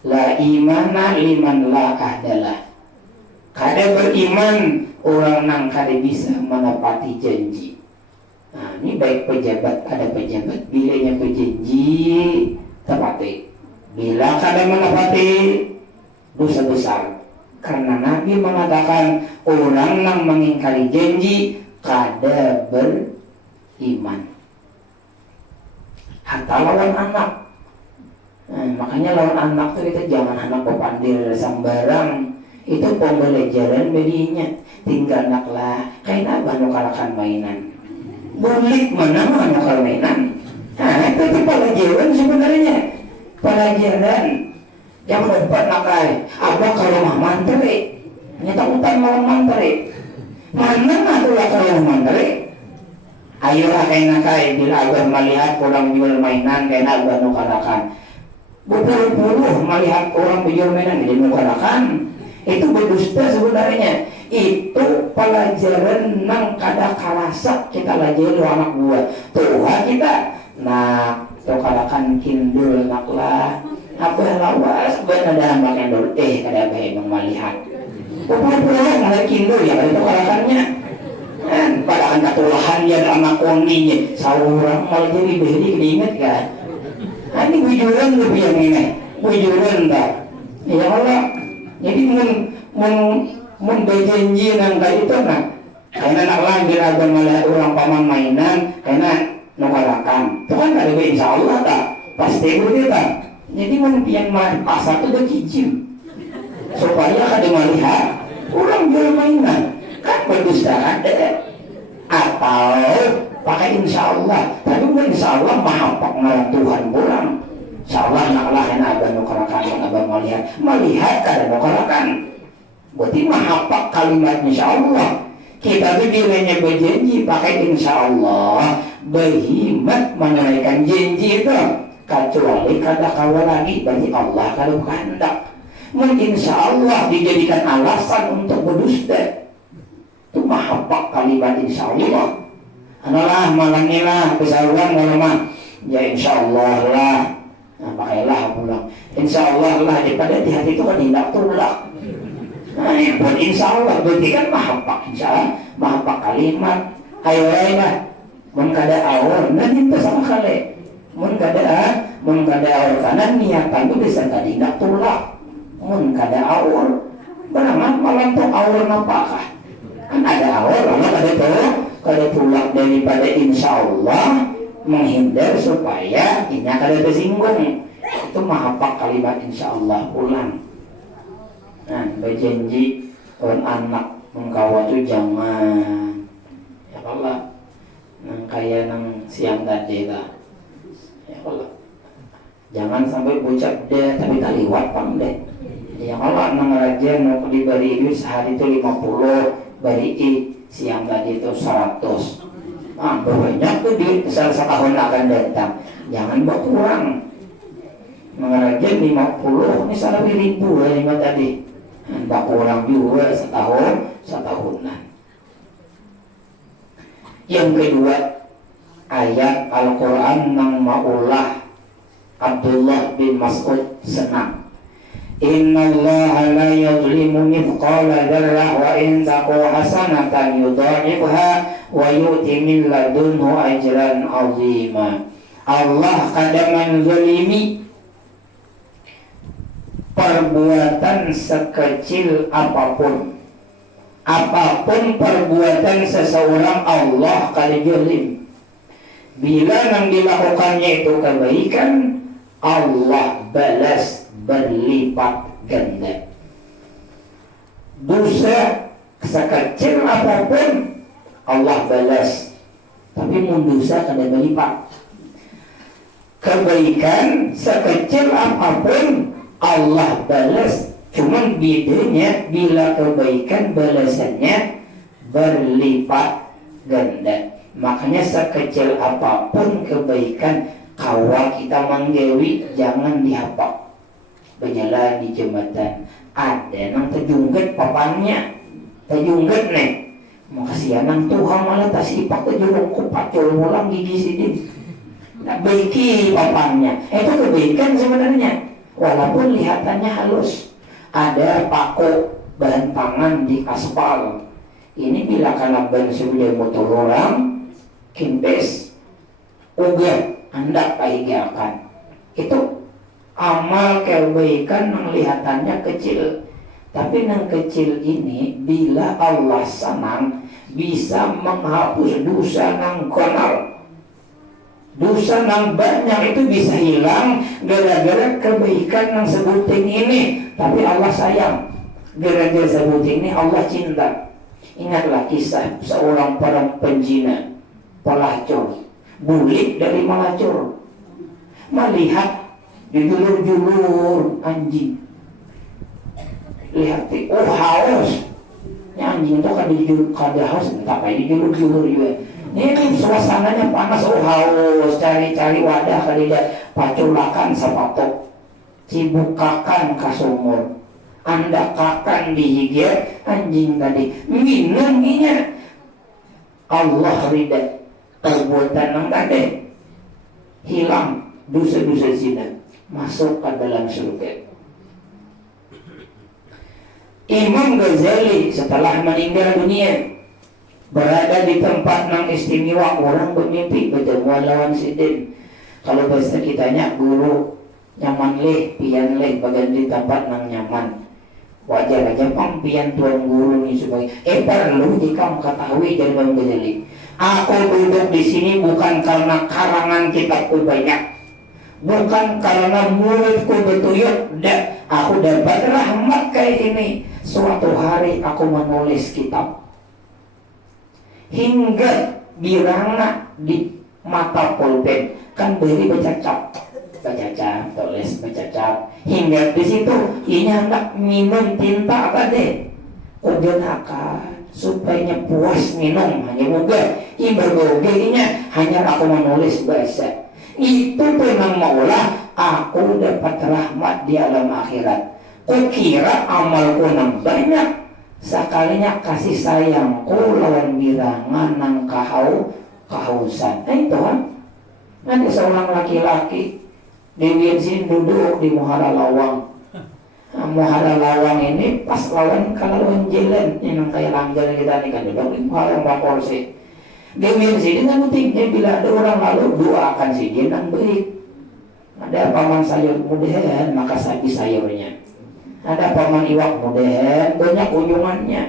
La imana liman la ahdalah, kada beriman orang nang kada bisa menepati janji. Nah ini baik pejabat, ada pejabat bilanya berjanji tepati, bila kada menepati dosa besar. Karena Nabi mengatakan orang nang mengingkari janji kada beriman. Hatta lawan anak. Nah, makanya lawan anak tuh kita jangan anak pepandir sembarang. Itu pembelajaran bedinya. Tinggal naklah kayak apa nukalakan mainan. Bulik mana nukal mainan. Nah itu pelajaran sebenarnya. Pelajaran yang dapat nakai. Apa kalau mah mantri? Nyata utang malam mantri. Mana tuh lah kalau mantri? Ayolah kayak nakai bila abah melihat orang jual mainan kayak abah nukalakan. Berpuluh-puluh melihat orang jual mainan jadi nukalakan. Itu berdusta sebenarnya. Itu pelajaran nang kada kalasak kita lajari anak buah. Tuhan kita nah nukalakan kindul naklah. Apa lawas benar dah makan dulu kada abah emang melihat. Pura-pura malah kindo ya kalau itu kalakannya. Kan padahal katulahan dia anak koninya. Saurang malah jadi beri keinget kan. Ini bujuran tuh yang ini. Bujuran tak. Ya Allah. Jadi mun berjanji nang kayak itu nah. Karena nak lagi ada malah orang paman mainan, karena nukarakan. Itu kan ada insya Allah tak. Pasti begitu tak. Jadi mun yang pasar itu udah kicim. Supaya kada melihat orang jual mainan. Kan berdusta ada. Atau pakai insya Allah. Tapi insya Allah mahapak ngarang Tuhan pulang. Insya Allah naklah yang ada nukarakan yang abang melihat kada nukarakan. Berarti mahapak kalimat insya Allah. Kita tuh bilangnya berjanji pakai insya Allah. Berhimat menunaikan janji itu. Kecuali kada kawal lagi berarti Allah kalau kehendak. Mungkin insya Allah dijadikan alasan untuk berdusta. Itu mahapak kalimat insya Allah. Analah malangilah besaruan malamah. Ya insya Allah lah. Nah pakailah pulang. Insya Allah lah daripada di hati itu kan tidak tulak. Nah buat insya Allah berarti kan mahapak insya Allah. Mahapak kalimat. Ayo lah. Mun kada awal nanti itu sama kali. Mun kada awal kanan niatan itu bisa tadi tidak tulak. Mun kada awal berangan malam tuh awal napakah. Kan ada awal, lalu kada tulak daripada insya Allah menghindar supaya ini kada tersinggung. Itu mahapak kalimat insya Allah pulang. Nah, berjanji orang anak mengkawa tu jangan. Ya Allah, nang kaya nang siang tadi lah. Ya Allah, jangan sampai bocap deh, tapi tak liwat pang deh. Ya Allah, nang raja nang diberi duit sehari itu 50, beri siang tadi itu 100. Banyak tuh duit besar setahun akan datang. Jangan bawa kurang. Mengerjakan 50, misalnya 1.000 ya tadi. Mbak kurang juga setahunan. Yang kedua, ayat Al-Quran yang maulah Abdullah bin Mas'ud senang. Inna Allah la yuzlimu mithqala dzarrah wa in taqu hasanatan yudha'ifha wa yu'ti min ladunhu ajran 'azima. Allah kada menzalimi perbuatan sekecil apapun. Apapun perbuatan seseorang Allah kada zalim. Bila yang dilakukannya itu kebaikan, Allah balas berlipat ganda. Dosa sekecil apapun Allah balas. Tapi mun dosa kada berlipat. Kebaikan sekecil apapun Allah balas, cuman bedanya bila kebaikan balasannya berlipat ganda. Makanya sekecil apapun kebaikan kawa kita manggewi jangan dihapap. Berjalan di jembatan ada nang terjungget papannya, terjungget nih. Makasih nang Tuhan malah tasipak terjulung kupacul mulang gigi sidin. Nak baiki papannya. Itu kebaikan sebenarnya. Walaupun lihatannya halus. Ada paku bahan pangan di aspal. Ini bila kana ban sebelah motor orang kimpes uga hendak paigakan. Itu amal kebaikan yang lihatannya kecil. Tapi yang kecil ini bila Allah senang bisa menghapus dosa yang konar. Dosa yang banyak itu bisa hilang gara-gara kebaikan yang sebutin ini. Tapi Allah sayang. Gara-gara sebutin ini Allah cinta. Ingatlah kisah seorang perang penjina, pelacur, bulik dari melacur, melihat dijulur-julur anjing. Lihat, oh haus. Ini anjing itu kan dijulur, kada haus, entah apa dijulur-julur juga. Ini suasananya panas, oh haus, cari-cari wadah kali dia paculakan sapatok, cibukakan ke sumur, andakakan dihigir anjing tadi, minumnya Allah ridha perbuatan yang tadi, hilang dosa-dosa zina, masuk ke dalam surga. Imam Ghazali setelah meninggal dunia berada di tempat yang istimewa, orang bermimpi bertemu lawan sidin. Kalau bahasa kitanya guru nyaman leh, pian leh bagian di tempat yang nyaman. Wajar aja pang pian tuan guru ni supaya perlu jika mengetahui dari Imam Ghazali. Aku duduk di sini bukan karena karangan kitabku banyak, bukan karena muridku betuyuk, aku dapat rahmat kayak ini. Suatu hari aku menulis kitab hingga birana di mata pulpen kan beri baca cap, tulis baca cap hingga di situ ini hendak minum tinta tadi udah akan supaya puas minum hanya moga ibagoginya hanya aku menulis bahasa itu memang maulah aku dapat rahmat di alam akhirat. Kukira amalku nang banyak sekalinya kasih sayangku lawan birangan nang kehausan. Itu kan nanti seorang laki-laki di Wirsin duduk di Muhara Lawang. Nah, Muhara Lawang ini pas lawan kalau jalan yang kayak langgar kita nih kan duduk di Muhara Bakorsi. Di Wirsin kan pentingnya bila ada orang lalu doakan si dia nang baik. Ada paman sayur mudahan maka sapi sayurnya. Ada paman iwak mudahan banyak kunjungannya.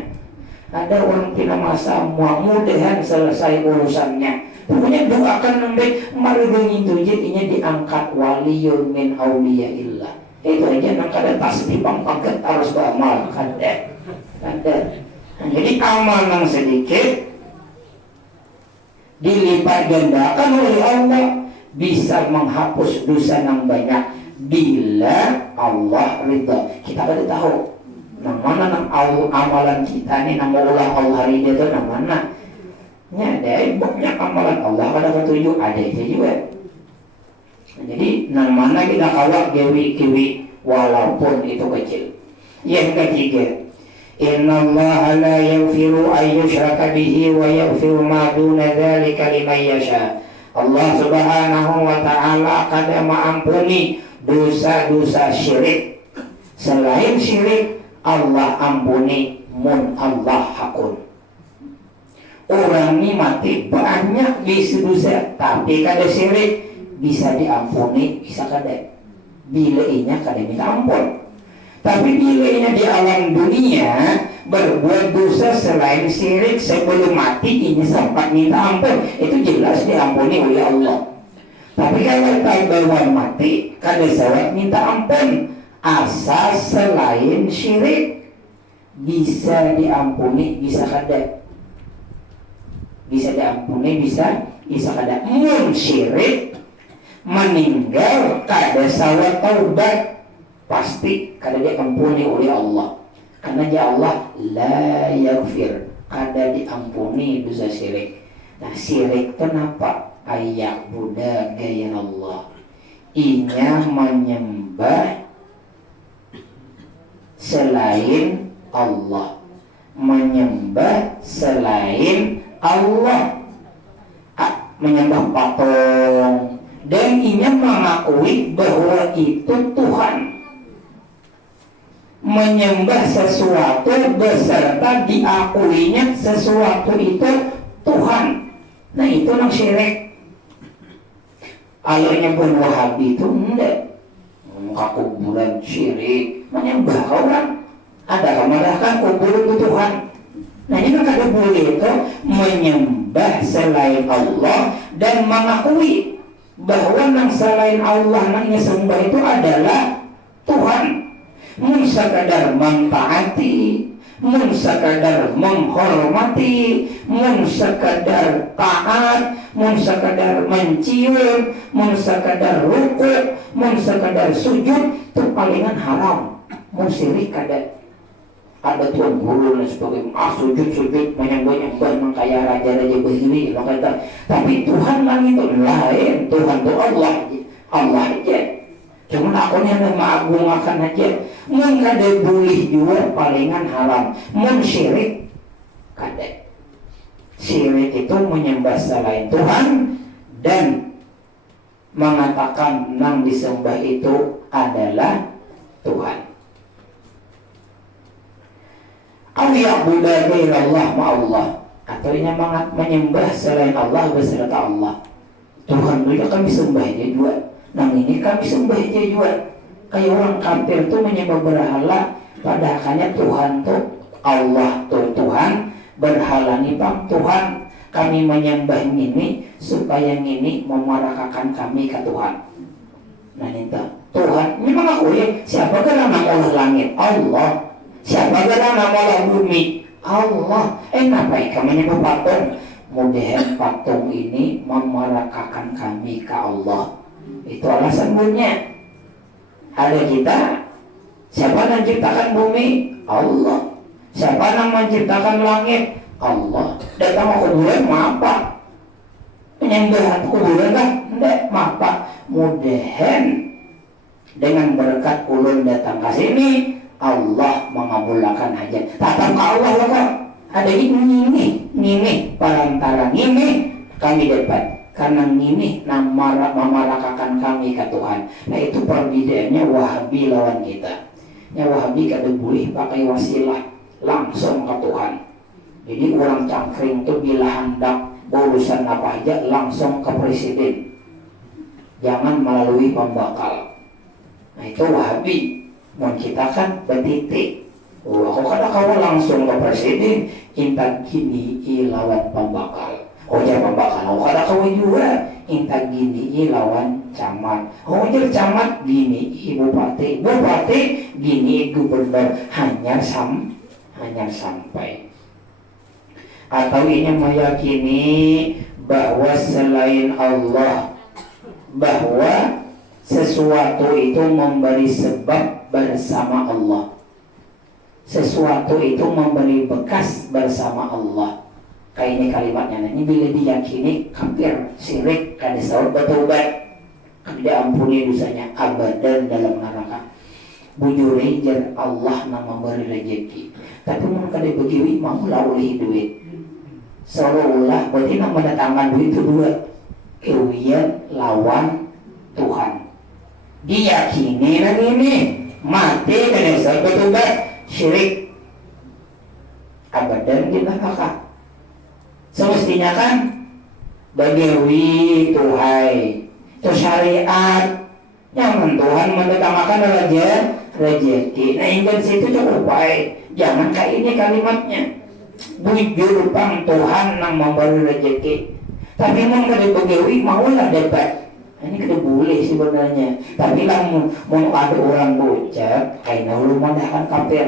Ada orang pina masa mudahan selesai urusannya. Pokoknya doakan sampai marudung itu jadinya diangkat waliyun min auliyaillah. Itu aja nang kada tasbih pangpaget harus beramal kada. Nah, jadi amal yang sedikit dilipat gandakan oleh Allah bisa menghapus dosa yang banyak. Bila Allah ridha, kita kada tahu nang mana nang amalan kita ni nang ulah Allah ridha tu nang mana. Nya ada banyak amalan Allah kada ketuju ada itu juga. Jadi nang mana kita kawal kiwi walaupun itu kecil. Yang ketiga, innallaha la yaghfiru an yushraka bihi wa yaghfiru ma duna dzalika liman yasha. Allah Subhanahu wa taala kada mengampuni dosa-dosa syirik. Selain syirik Allah ampuni mun Allah hakun. Orang ini mati banyak bisa dosa tapi kada syirik bisa diampuni bisa kada. Bila inya kada minta ampun. Tapi bila inya di alam dunia berbuat dosa selain syirik sebelum mati ini sempat minta ampun itu jelas diampuni oleh Allah. Tapi kalau tabawan mati kada sawat minta ampun asal selain syirik bisa diampuni bisa kada. Bisa diampuni bisa kada. Mun syirik meninggal kada sawat taubat pasti kada diampuni oleh Allah. Karena ya Allah la yaghfir kada diampuni dosa syirik. Nah syirik kenapa? Ayak budak gaya Allah. Inya menyembah selain Allah, menyembah selain Allah, menyembah patung dan inya mengakui bahwa itu Tuhan. Menyembah sesuatu beserta diakuinya sesuatu itu Tuhan. Nah itu nang syirik. Kalau nyebut Wahabi itu enggak kuburan syirik, menyembah orang. Ada kemalahkan kuburan itu Tuhan. Nah ini kan ada boleh itu menyembah selain Allah dan mengakui bahwa nang selain Allah nang sembah itu adalah Tuhan. Mun sekadar mentaati, mun sekadar menghormati, mun sekadar taat, mun sekadar mencium, mun sekadar rukuk, mun sekadar sujud itu palingan haram. Mun syirik kada. Ada tuan guru dan sebagainya sujud menyembah kaya raja-raja begini kata. Tapi Tuhan lang itu lain. Tuhan itu Allah aja. Cuma aku ni ada mengagungakan aja. Mun kada boleh juga palingan haram. Mun syirik kada. Syirik itu menyembah selain Tuhan dan mengatakan nang disembah itu adalah Tuhan. ya'budu ghairallah ma'allah, atau menyembah selain Allah beserta Allah. Tuhan dulu kami sembah dia juga, nang ini kami sembah dia juga. Kayak orang kafir tuh menyembah berhala, padahalnya Tuhan tuh Allah tuh Tuhan, berhala nih bang Tuhan. Kami menyembah ini supaya ini memarakakan kami ke Tuhan. Nah itu Tuhan memang aku ya, siapa gerangan olah langit? Allah. Siapa gerangan olah bumi? Allah. Ngapain kami menyembah patung? Mudahan patung ini memarakakan kami ke Allah. Itu alasan bunyinya. Ada kita. Siapa yang menciptakan bumi? Allah. Siapa yang menciptakan langit? Allah. Datang ke kuburan apa? Penyembah kuburan kan? Tidak, apa? Mudahan dengan berkat ulun datang ke sini, Allah mengabulkan hajat. Tatap ke Allah lah kok. Ada ini perantara ini kami dapat. Karena ini memarakakan kami ke Tuhan. Nah itu perbedaannya Wahabi lawan kita. Yang Wahabi kada boleh pakai wasilah, langsung ke Tuhan. Jadi orang cangkring itu bila hendak urusan apa aja langsung ke presiden, jangan melalui pembakal. Nah itu Wahabi. Mau kita kan betitik. Aku kada kau langsung ke presiden, inta gini lawan pembakal. Jangan pembakal. Aku kada kau juga, inta gini lawan camat. Jadi camat gini bupati, bupati gini gubernur, hanya sampai. Atau ini meyakini bahwa selain Allah, bahwa sesuatu itu memberi sebab bersama Allah, sesuatu itu memberi bekas bersama Allah. Kayak ini kalimatnya. Ini bila diyakini kafir, syirik, kada saur bertobat, kada ampuni dosanya abadan dalam neraka. Bujure jar Allah yang memberi rezeki, tapi mun kada begiwi mau lauli duit. Seolah-olah berarti nak mendatangkan duit itu dua, kewian lawan Tuhan. Diyakini lagi ini mati dan yang bertobat syirik abadan di neraka. Semestinya kan bagiwi Tuhai itu syariat yang Tuhan mendatangkan rezeki. Nah ingin situ cukup baik. Jangan kayak ini kalimatnya. Bujur pang Tuhan yang memberi rezeki. Tapi memang kada begawi maulah dapat. Ini kada boleh sebenarnya. Tapi lah mau ada orang bocah kayak dahulu mendahkan kafir.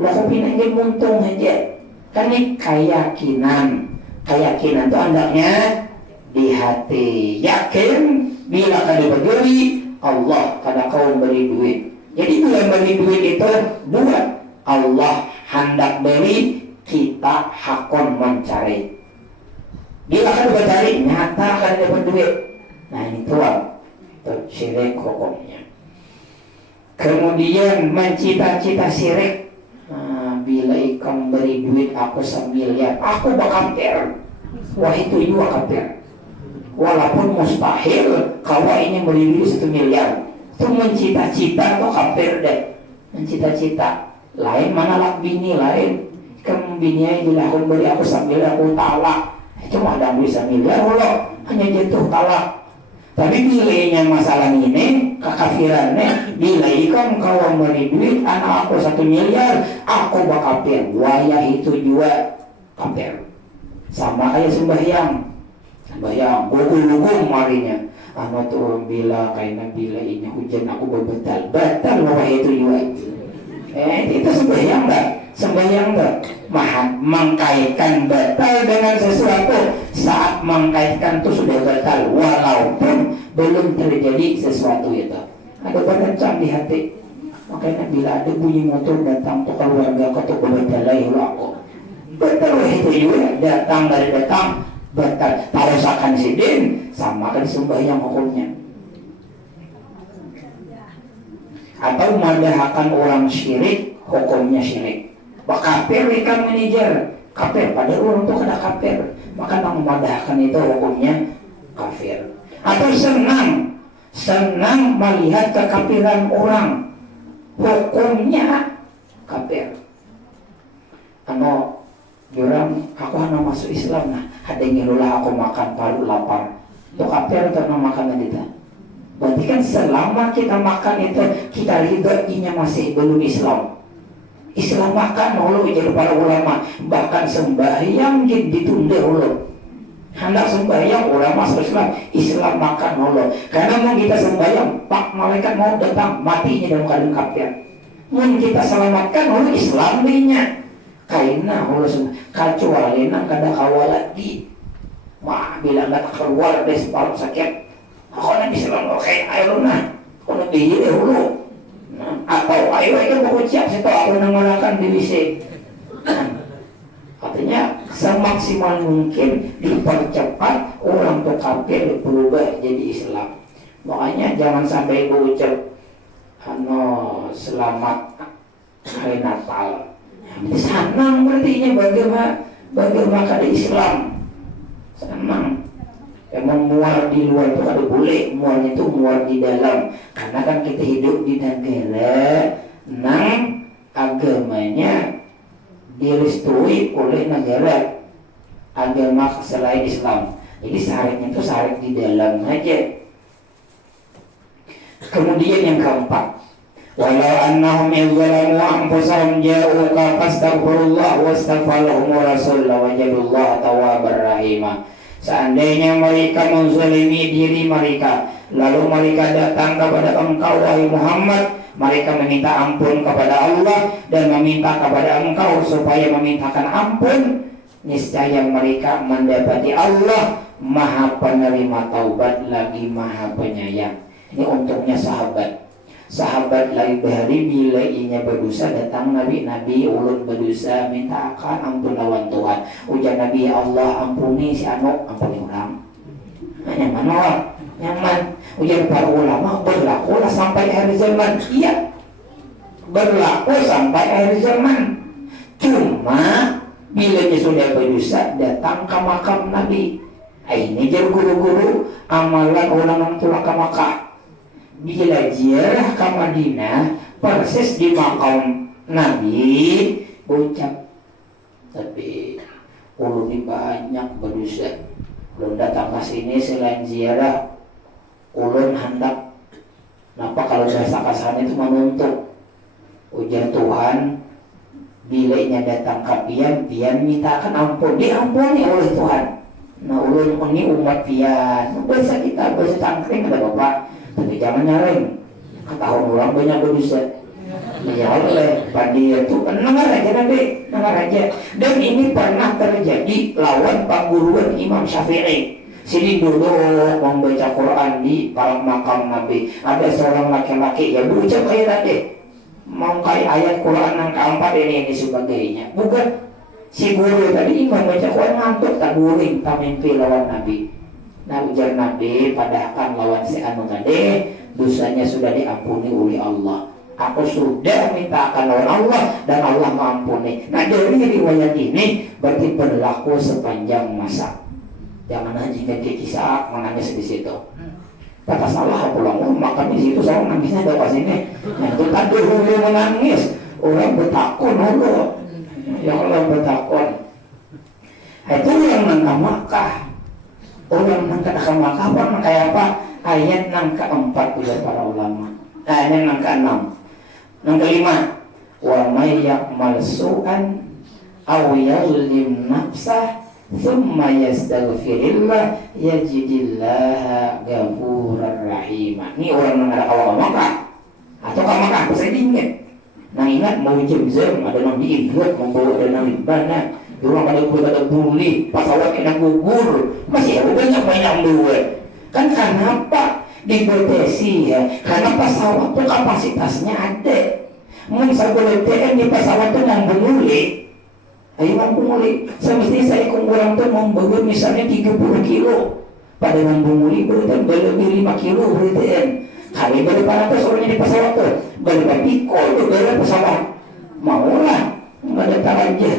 Lah tapi nanti muntung aja. Kan ini keyakinan itu andaknya di hati. Yakin bila kada begawi Allah kada kau beri duit. Jadi bila beri duit itu dua, Allah hendak beri, kita hakon mencari. Bila kan mencari nyata kan dapat duit. Nah ini tuan, itu syirik hukumnya. Kemudian mencita-cita syirik. Nah, bila ikam beri duit aku 1 miliar, aku bakal kafir. Wah itu juga kafir. Walaupun mustahil kalau ini beri duit 1 miliar, itu mencita-cita tuh kafir deh. Mencita-cita lain mana lak bini lain. Bininya dilakon beri aku 1 miliar aku talak. Cuma ada duit 1 miliar Allah hanya jatuh talak. Tapi bilainya masalah ini kekafirannya, bila ikam kau beri duit anak aku 1 miliar aku bakal kafir. Waya itu juga kafir. Sama kayak sembahyang gugul marinya. Anak tuh bila kayak bila ini hujan aku batal waya itu juga. Itu sembahyang enggak? Mengkaitkan batal dengan sesuatu. Saat mengkaitkan itu sudah batal walaupun belum terjadi sesuatu itu. Ada perencang di hati. Makanya bila ada bunyi motor datang ke keluarga kau tuh berbatalai aku. Batal itu juga datang batal. Tarusakan sidin sama kan sembahyang hukumnya. Atau madahakan orang syirik, hukumnya syirik. Kafir ikan manajer kafir, pada orang itu kada kafir, maka yang memadahkan itu hukumnya kafir. Atau senang melihat kekafiran orang, hukumnya kafir. jurang aku hana masuk Islam nah ada ngilulah aku makan paru lapar untuk apa untuk makan kita. Berarti kan selama kita makan itu kita ridhoinya masih belum Islam. Islam makan dulu jadi para ulama bahkan sembahyang ditunda dulu. Hendak sembahyang ulama Islam makan dulu. Karena mau kita sembahyang pak malaikat mau datang matinya dalam keadaan kafir. Mau kita selamatkan dulu Islaminya. Kaina dulu kecuali nang kada kawal lagi. Wah bila nggak keluar dari separuh sakit. Aku nanti selalu kayak ayo nah, aku nanti ini dulu. Atau ayo itu mau ucap situ aku nangolakan di WC. Katanya semaksimal mungkin dipercepat orang tuh kafir berubah jadi Islam. Makanya jangan sampai berucap selamat hari Natal. Senang berarti bagaimana kada Islam. Senang. Emang muar di luar itu kada boleh, muarnya itu muar di dalam. Karena kan kita hidup di negara nang agamanya direstui oleh negara agama selain Islam. Jadi syariatnya itu syariat di dalam aja. Kemudian yang keempat, walau annahum izzalamu anfusahum ja'uka fastaghfirullah wastaghfarahum rasul lawajadullaha tawwabar rahimah. Seandainya mereka menzalimi diri mereka, lalu mereka datang kepada engkau wahai Muhammad, mereka meminta ampun kepada Allah dan meminta kepada engkau supaya memintakan ampun, niscaya mereka mendapati Allah Maha Penerima Taubat lagi Maha Penyayang. Ini untungnya sahabat. Sahabat lagi bahari bila inya berdosa datang Nabi ulun berdosa minta akan ampun lawan Tuhan. Ujar Nabi ya Allah ampuni si ampuni orang. Nyaman orang, nyaman. Ujar para ulama berlaku lah sampai akhir zaman. Iya, berlaku sampai akhir zaman. Cuma bila dia sudah berdosa datang ke makam Nabi. Ini jadi guru-guru amalan orang tua ke Makkah. Bila ziarah ke Madinah persis di makam Nabi ucap tapi ulun ini banyak berdosa. Ulun datang ke sini selain ziarah ulun hendak kenapa kalau bahasa kasarnya itu menuntut. Ujar Tuhan bila nya datang ke pian mintakan ampun diampuni oleh Tuhan. Nah ulun ini umat pian bahasa kita bahasa tangkring ada bapak. Tapi jangan nyaring, ketahuan orang banyak berdosa. Ya oleh padi itu dengar aja nanti, dengar aja. Dan ini pernah terjadi lawan pangguruan Imam Syafi'i. Sini dulu membaca Quran di para makam Nabi. Ada seorang laki-laki yang berucap kayak tadi, mau kayak ayat Quran yang keempat ini sebagainya. Bukan si guru tadi membaca Quran ngantuk tak guring, tak mimpi lawan Nabi. Nah ujar Nabi padahal lawan si anu tadi dosanya sudah diampuni oleh Allah. Aku sudah minta akan lawan Allah dan Allah mengampuni. Nah dari riwayat ini berarti berlaku sepanjang masa. Jangan hanya ganti kisah menangis di situ. Kata salah pulang makan di situ saya nangisnya ada pas ini. Nah itu tadi dulu menangis orang bertakun dulu. Ya Allah bertakun. Itu yang menamakkah. Orang nang akan makapan kayak apa? Ayat nang keempat udah para ulama. Ayat nang keenam. Nang kelima, wa may ya'mal su'an aw yadhlim nafsah thumma yastaghfirillah yajidillaha ghafurar rahim. Ini orang nang ada awal Makkah atau ke Makkah saya ingat. Nang ingat mau jam-jam ada nang diibut membawa ada nang ibana. Orang pada bully, pesawat kena gugur, masih ada banyak duit. Kan kenapa dibatasi ya? Karena pesawat itu kapasitasnya ada. Mungkin saya boleh TN di pesawat itu yang bunguli. Ayo yang bunguli. Semestinya saya kurang tuh membawa misalnya 30 kilo. Pada yang bunguli berarti lebih 5 kilo berarti. Kali berapa ratus orangnya di pesawat tuh? Berapa pikol tuh dari pesawat? Maulah, nggak ada aja.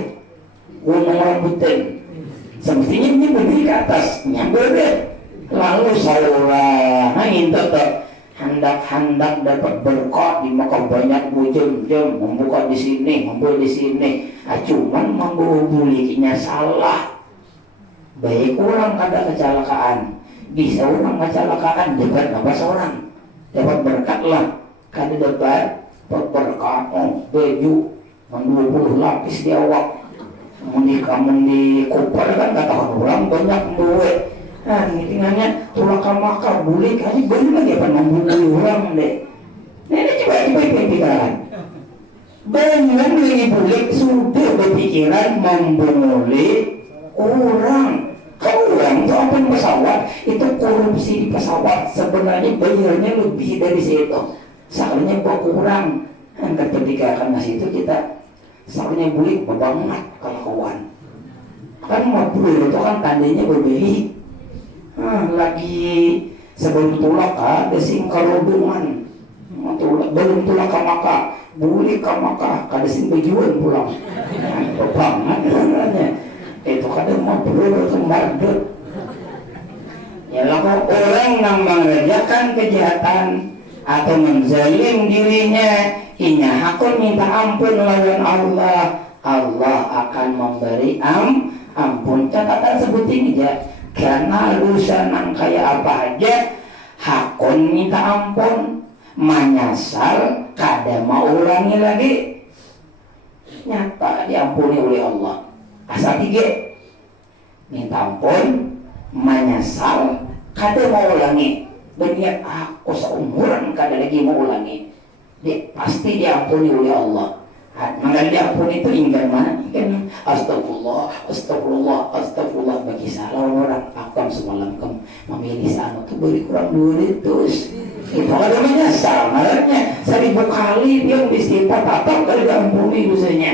Ngomong rambutan semestinya ini berdiri ke atas nyamber deh lalu salah nah itu tuh handak dapat berkah di Mekah banyak jam-jam membuka di sini, membeli di sini. Cuman membawa bulikinya salah. Baik orang ada kecelakaan, bisa orang kecelakaan dapat apa seorang dapat berkat lah, kada dapat berkah baju 20 lapis di awak. Kamu di Kupar kan kata orang banyak duit. Nah, ngitingannya tulang maka bulik aja bener lagi apa membunuh orang deh. Ini coba pikiran. Bener lagi bulik sudah berpikiran membunuh orang. Orang itu apa pesawat itu korupsi di pesawat sebenarnya bayarnya lebih dari situ. Soalnya kurang. Dan ketika karena situ kita soalnya bulik banget kalau kawan kan mobil itu kan tandanya berbeda. Lagi sebelum tulak ada sing karobongan belum tulak ke maka bulik ke maka kada sing bejuan pulang banget sebenarnya itu kada mobil itu mardut ya kalau orang yang mengerjakan kejahatan atau menzalim dirinya inya hakun minta ampun lawan Allah, Allah akan memberi ampun. Catatan sebutin aja, karena urusan yang kayak apa aja hakun minta ampun, menyesal kada mau ulangi lagi, nyata diampuni oleh Allah. Asal 3 minta ampun, menyesal kada mau ulangi, berniat aku seumuran kada lagi mau ulangi. Dia pasti diampuni oleh Allah. Maka diampuni itu ingkar mana? Ingkar astagfirullah, astagfirullah, astagfirullah bagi salah orang. Aku semalam memilih sana tuh beri kurang 200. Itu ada menyesal. Maksudnya 1000 kali dia beristighfar tatap kali diampuni dosanya.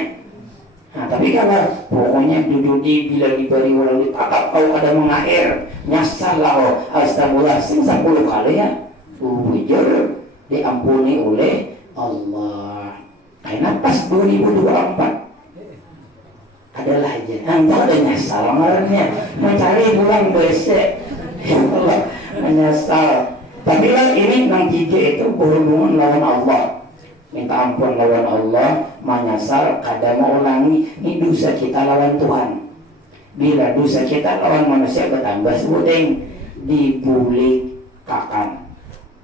Nah, tapi kalau pokoknya duduk bila diberi orang ditatap kau ada mengakhir nyesal lah astagfirullah 10 kali ya. Bujur diampuni oleh Allah. Karena pas 2024 adalah aja. Entah ada nyesal marahnya mencari bulan besok. Ya Allah menyesal. Tapi lah ini yang 3 itu berhubungan lawan Allah. Minta ampun lawan Allah, menyesal kada mau ulangi. Ini dosa kita lawan Tuhan. Bila dosa kita lawan manusia bertambah sebuting dibulik kakan.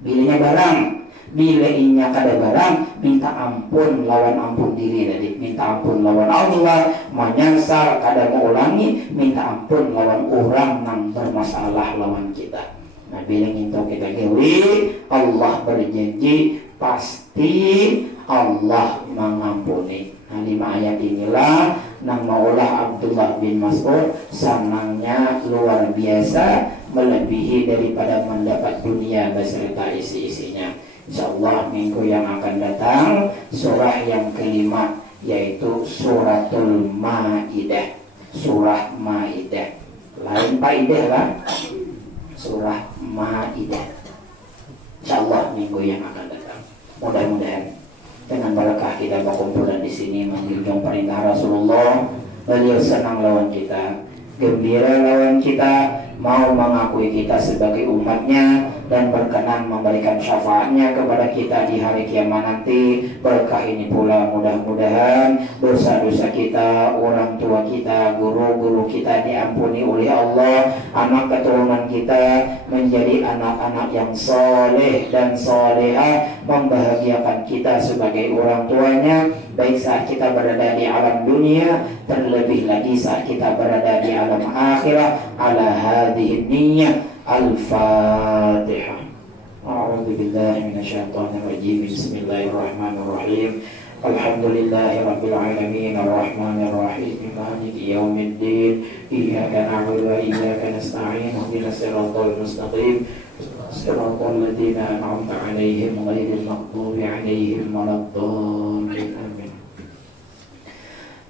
Bilanya barang bila inya kada barang minta ampun lawan ampun diri tadi, minta ampun lawan Allah, menyesal kada mau ulangi, minta ampun lawan orang yang bermasalah lawan kita. Nah bila itu kita gawe, Allah berjanji pasti Allah mengampuni. Nah 5 ayat inilah nang maulah Abdullah bin Mas'ud senangnya luar biasa melebihi daripada mendapat dunia beserta isi-isinya. InsyaAllah minggu yang akan datang surah yang kelima yaitu suratul Maidah. Surah Maidah lain Maidah lah, surah Maidah. InsyaAllah minggu yang akan datang. Mudah-mudahan dengan berkah kita berkumpulan di sini menjunjung perintah Rasulullah, beliau senang lawan kita, gembira lawan kita, mau mengakui kita sebagai umatnya dan berkenan memberikan syafaatnya kepada kita di hari kiamat nanti. Berkah ini pula mudah-mudahan dosa-dosa kita, orang tua kita, guru-guru kita diampuni oleh Allah, anak keturunan kita menjadi anak-anak yang soleh dan solehah, membahagiakan kita sebagai orang tuanya, baik saat kita berada di alam dunia, terlebih lagi saat kita berada di alam akhirat. Ala hadhihi niyyah. Al-Fatihah. A'udzu billahi minasyaitonir rajim. Bismillahirrahmanirrahim. Alhamdulillahirabbil alamin arrahmanir rahim maliki yaumiddin. Iyyaka na'budu wa iyyaka nasta'in. Ihdinas siratal mustaqim. Siratal ladzina an'amta 'alaihim ghairil maghdubi 'alaihim waladdallin. Amin.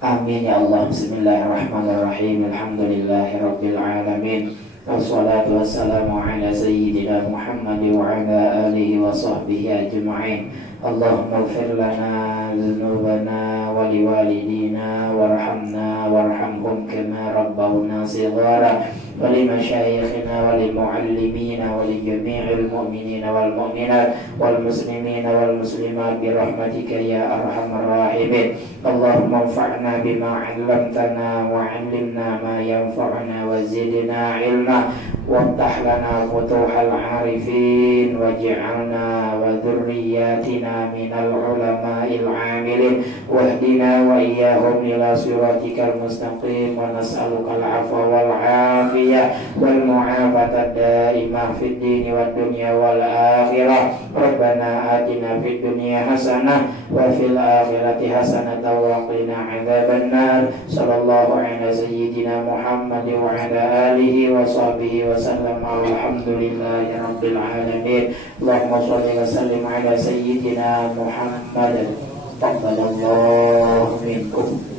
Amin ya Allah. Bismillahirrahmanirrahim. Alhamdulillahirabbil alamin. Wassalatu wassalamu ala sayyidina Muhammad wa ala alihi wa sahbihi ajma'in. Allahumma ighfir lana dzunubana wa liwalidina warhamna warhamhum kama rabbawna shighara wa limasyayikhina wa limuallimina wa lijami'il mu'minina wal mu'minat wal muslimina wal muslimat bi rahmatika ya arhamar rahimin. Allahumma anfa'na bima 'allamtana wa 'allimna ma yanfa'una wa zidna 'ilma waftah lana futuhal 'arifin waj'alna wa dhurriyyatina minal ulama'il 'amilin wahdina wa iyyahum ila siratikal mustaqim wa nas'aluka al-'afwa wal 'afiyah wal mu'afatad daimah fid dini wad dunya wal akhirah. Rabbana atina fid dunya hasanah wa fil akhirati hasanah wa qina 'adzabannar. Sallallahu ala sayyidina Muhammad wa ala alihi wa sahbihi wa sallam. Alhamdulillahi rabbil alamin. Allahumma shalli wa sallim ala sayyidina Muhammad. Taqabbalallahu minkum.